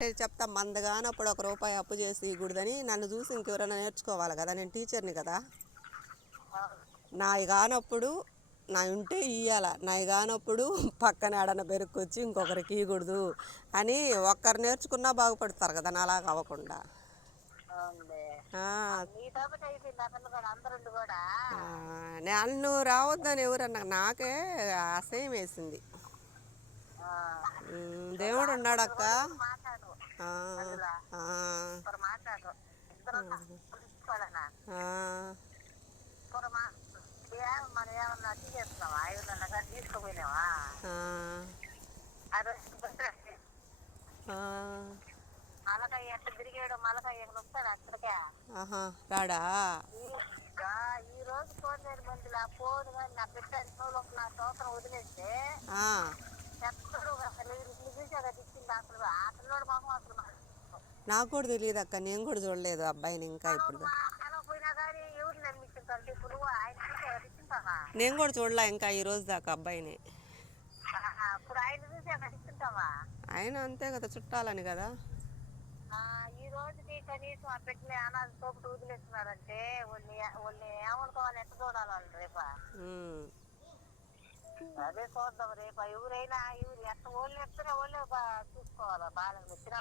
చెప్తా మందగానప్పుడు ₹1 అప్పు చేసి ఇగుడదని నన్ను చూసి ఇంకెవరైనా నేర్చుకోవాలి కదా, నేను టీచర్ని కదా. నాయి కానప్పుడు నా ఉంటే ఇయ్యాల, నాయి కానప్పుడు పక్కన ఆడన పెరుక్కొచ్చి ఇంకొకరికి ఇవ్వకూడదు అని ఒక్కరు నేర్చుకున్నా బాగుపడతారు కదా, నాలాగా అవ్వకుండా. నన్ను రావద్దని ఎవరన్నా, నాకే అసహ్యం వేసింది. దేవుడు ఉన్నాడక్క. రాడా ఈ రోజు ఫోన్ మందిలా ఫోన్ కానీ నా పెట్టాను నా సంవత్సరం వదిలేస్తే నాకు కూడా తెలియదు అక్క, నేను కూడా చూడలేదు అబ్బాయిని ఇంకా. ఇప్పుడు నేను కూడా చూడలే ఇంకా ఈ రోజు దాకా అబ్బాయిని. ఆయన అంతే కదా, చుట్టాలని కదా. ఈ రోజుకి కనీసం ఆ పెట్టిన అనాథ తోపుడు వదిలేస్తున్నారంటే వాళ్ళని ఏమనుకోవాలి, ఎట్ట చూడాలి వాళ్ళు రేపా. అదే చూద్దాం రేపా, ఎవరైనా ఎవరు ఎట్ట వాళ్ళు ఎత్తనే వాళ్ళే చూసుకోవాలి బాగా.